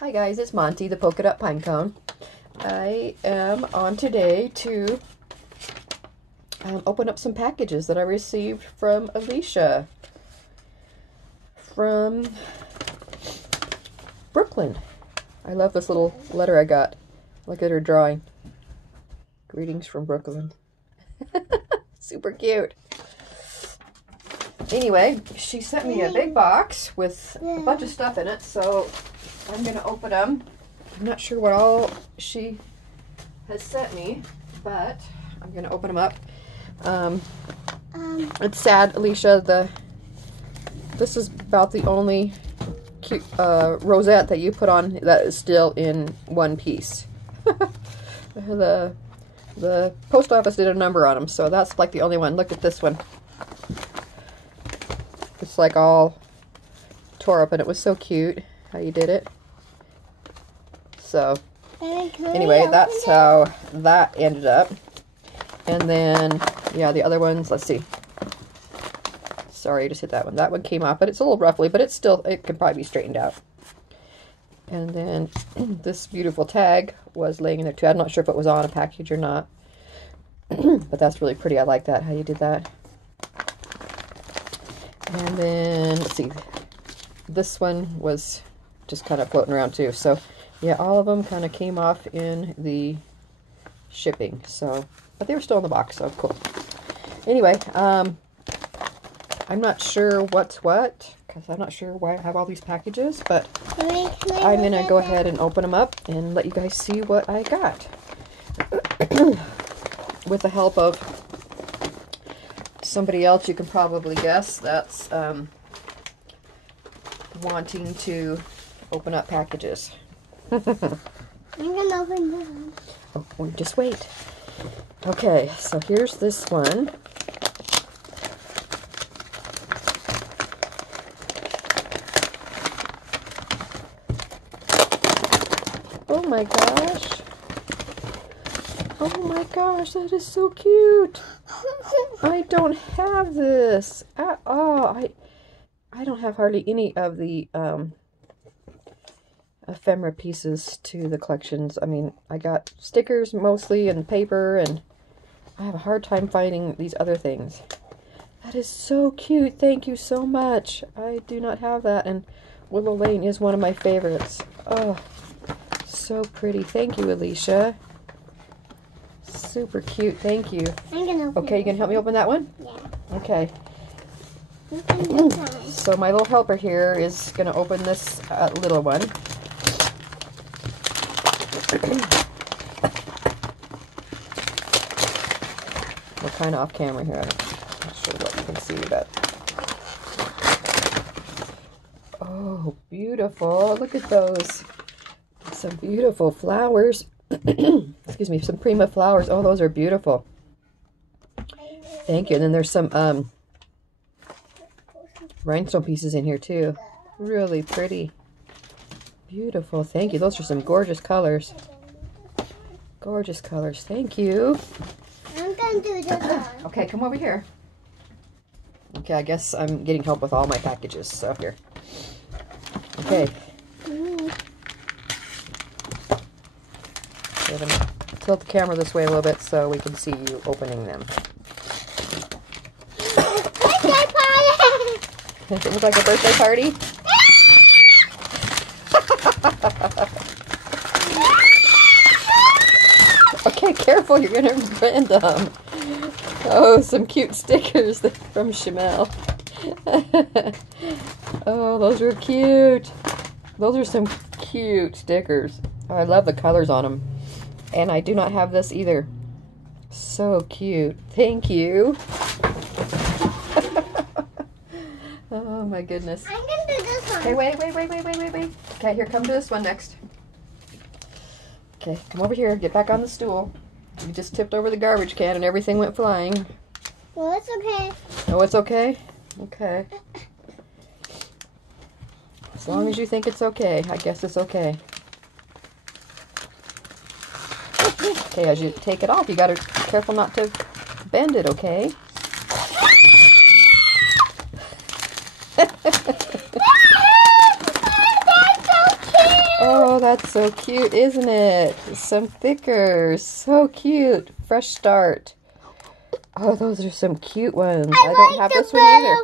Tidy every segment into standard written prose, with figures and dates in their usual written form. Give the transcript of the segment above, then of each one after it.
Hi guys, it's Monty, the polka dot pine cone. I am on today to open up some packages that I received from Elisha from Brooklyn. I love this little letter I got. Look at her drawing. Greetings from Brooklyn. Super cute. Anyway, she sent me a big box with a bunch of stuff in it, so I'm going to open them. I'm not sure what all she has sent me, but I'm going to open them up. It's sad, Elisha, this is about the only cute rosette that you put on that is still in one piece. The post office did a number on them, so that's like the only one. Look at this one. It's like all tore up, and it was so cute how you did it. So anyway, that's how that ended up. And then, yeah, the other ones, let's see. Sorry, I just hit that one. That one came off, but it's a little roughly, but it's still, it can probably be straightened out. And then this beautiful tag was laying in there too. I'm not sure if it was on a package or not. But that's really pretty. I like that, how you did that. And then, let's see. This one was just kind of floating around too. So, yeah, all of them kind of came off in the shipping. So, but they were still in the box, so cool. Anyway, I'm not sure what's what, because I'm not sure why I have all these packages, but I'm going to go ahead and open them up and let you guys see what I got. With the help of somebody else you can probably guess that's wanting to open up packages. I'm gonna open this one. Oh, just wait. Okay, so here's this one. Oh my gosh. Oh my gosh, that is so cute. I don't have this at all. I don't have hardly any of the ephemera pieces to the collections. I mean, I got stickers mostly and paper, and I have a hard time finding these other things. That is so cute. Thank you so much. I do not have that, and Willow Lane is one of my favorites. Oh, so pretty. Thank you, Elisha. Super cute. Thank you. I'm gonna open Okay, you can help me open that one? Yeah. Okay. So my little helper here is going to open this little one. We're kind of off camera here. I'm not sure what you can see, but... Oh, beautiful. Look at those. Some beautiful flowers. Excuse me, some Prima flowers. Oh, those are beautiful. Thank you. And then there's some rhinestone pieces in here too. Really pretty. Beautiful. Thank you. Those are some gorgeous colors. Gorgeous colors. Thank you. I'm gonna do this one. Okay, come over here. Okay, I guess I'm getting help with all my packages. So here. Okay. I'm going to tilt the camera this way a little bit so we can see you opening them. Birthday party! Does it look like a birthday party? Okay, careful, you're going to bend them. Oh, some cute stickers from Shamel. Oh, those are cute. Those are some cute stickers. Oh, I love the colors on them. And I do not have this either. So cute. Thank you. Oh my goodness. I'm gonna do this one. Okay, wait. Okay, here, come to this one next. Okay, come over here. Get back on the stool. You just tipped over the garbage can and everything went flying. Well, it's okay. Oh, it's okay? Okay. As long as you think it's okay, I guess it's okay. Okay, as you take it off, you gotta be careful not to bend it, okay? Oh, that's so cute, isn't it? Some thickers. So cute. Fresh start. Oh, those are some cute ones. I don't have this one either.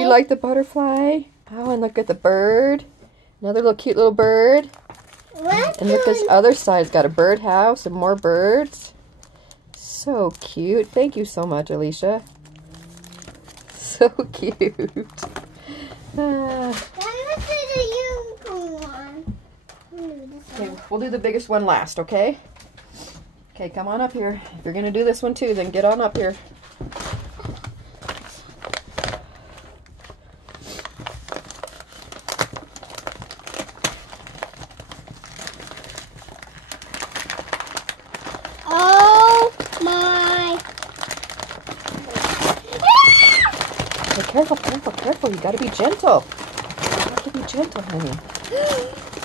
You like the butterfly? Oh, and look at the bird. Another little cute little bird. And look, this other side's got a birdhouse and more birds. So cute. Thank you so much, Elisha. So cute. Let's do the unicorn one. Okay, we'll do the biggest one last, okay? Okay, come on up here. If you're going to do this one too, then get on up here. Oh my. Okay, careful, careful, careful. You got to be gentle. You have to be gentle, honey.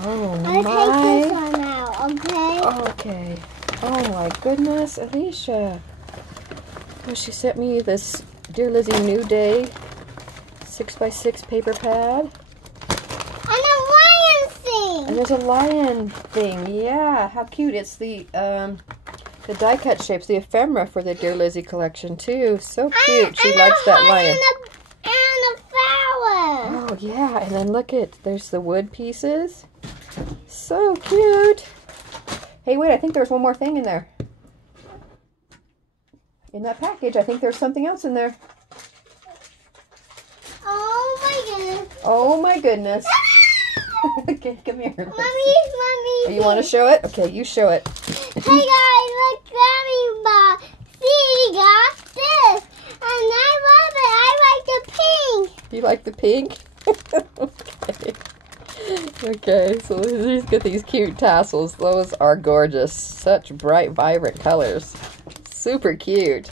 Oh my. I'll take this one out, okay? Okay. Oh my goodness, Elisha. Oh, she sent me this Dear Lizzie New Day 6x6 paper pad. And a lion thing. And there's a lion thing. Yeah, how cute. It's the die cut shapes, the ephemera for the Dear Lizzie collection too. So cute. She likes that lion. And a flower. Oh yeah, and then look at, there's the wood pieces. So cute. Hey, wait, I think there's one more thing in there. In that package, I think there's something else in there. Oh my goodness. Oh my goodness. Okay, come here. Mommy. Oh, you want to show it? Okay, you show it. Hey guys, look, Grammy see, got this. And I love it. I like the pink. You like the pink? Okay. Okay, so he's got these cute tassels. Those are gorgeous. Such bright, vibrant colors. Super cute.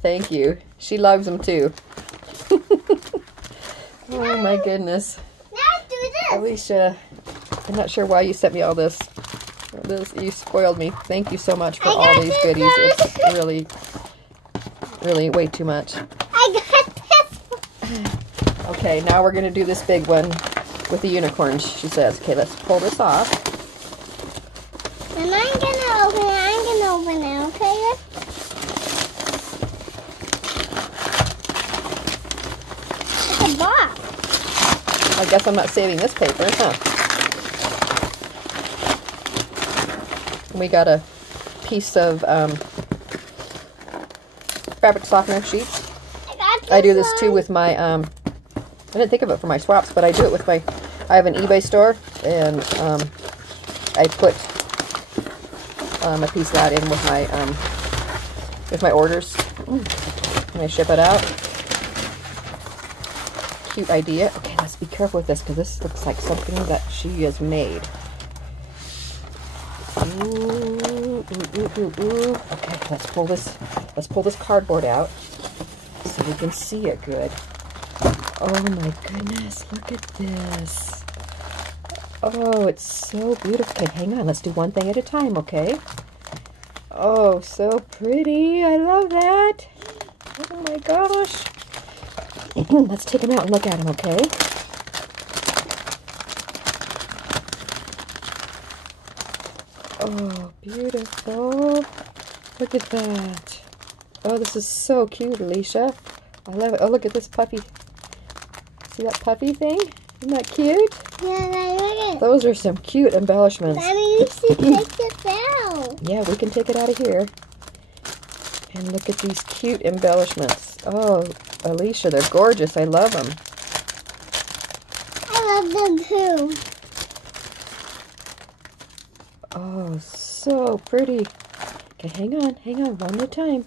Thank you. She loves them too. Oh my goodness. Now do this. Elisha, I'm not sure why you sent me all this. You spoiled me. Thank you so much for all these goodies. It's really, really way too much. I got this one. Okay, now we're going to do this big one with the unicorns, she says. Okay, let's pull this off. And I'm gonna open it, okay? It's a box. I guess I'm not saving this paper, huh? We got a piece of fabric softener sheets. I do this too with my, I didn't think of it for my swaps, but I do it with my, I have an eBay store, and I put a piece of that in with my orders. And I ship it out. Cute idea. Okay, let's be careful with this, because this looks like something that she has made. Ooh, ooh, ooh, ooh, ooh. Okay, let's pull this cardboard out so we can see it good. Oh my goodness, look at this. Oh, it's so beautiful. Okay, hang on, let's do one thing at a time, okay? Oh, so pretty. I love that. Oh my gosh. Let's take them out and look at them, okay? Oh, beautiful. Look at that. Oh, this is so cute, Elisha. I love it. Oh, look at this puffy. See that puffy thing? Isn't that cute? Yeah, look at. Those are some cute embellishments. Mommy, you should take this out. Yeah, we can take it out of here. And look at these cute embellishments. Oh, Elisha, they're gorgeous. I love them. I love them too. Oh, so pretty. Okay, hang on, one at a time.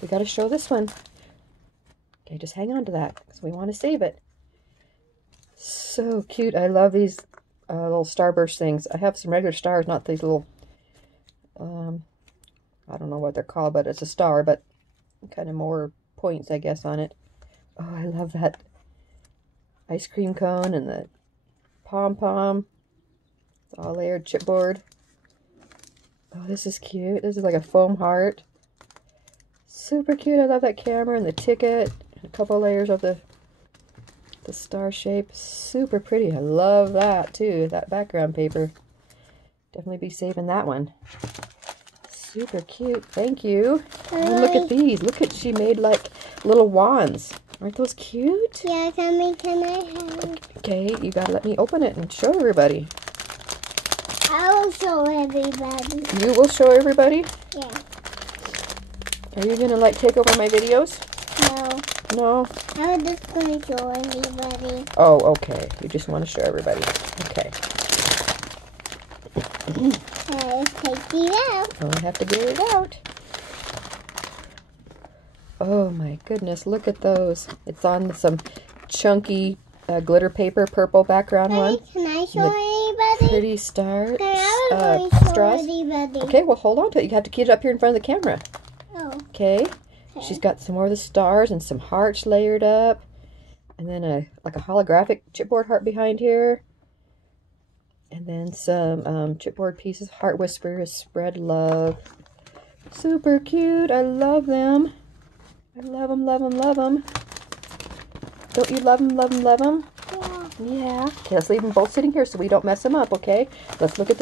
We got to show this one. Okay, just hang on to that, because we want to save it. So cute. I love these little starburst things. I have some regular stars, not these little, I don't know what they're called, but it's a star, but kind of more points, I guess, on it. Oh, I love that ice cream cone and the pom-pom. It's all layered chipboard. Oh, this is cute. This is like a foam heart. Super cute. I love that camera and the ticket. And a couple layers of the star shape. Super pretty. I love that too. That background paper. Definitely be saving that one. Super cute. Thank you. And look at these. Look at, she made like little wands. Aren't those cute? Yeah, can I have? Okay, you gotta let me open it and show everybody. I will show everybody. You will show everybody? Yeah. Are you gonna like take over my videos? No. No? I was just gonna show everybody. Oh, okay. You just want to show everybody. Okay. Let's take these out. Oh, I have to get it out. Oh my goodness, look at those. It's on some chunky glitter paper, purple background one. Can I show anybody? Pretty stars. Show everybody. Okay, well hold on to it. You have to keep it up here in front of the camera. Oh. Okay. She's got some more of the stars and some hearts layered up. And then like a holographic chipboard heart behind here. And then some chipboard pieces. Heart whispers, spread love. Super cute. I love them. I love them, love them, love them. Don't you love them, love them, love them? Yeah. Yeah. Okay, let's leave them both sitting here so we don't mess them up, okay? Let's look at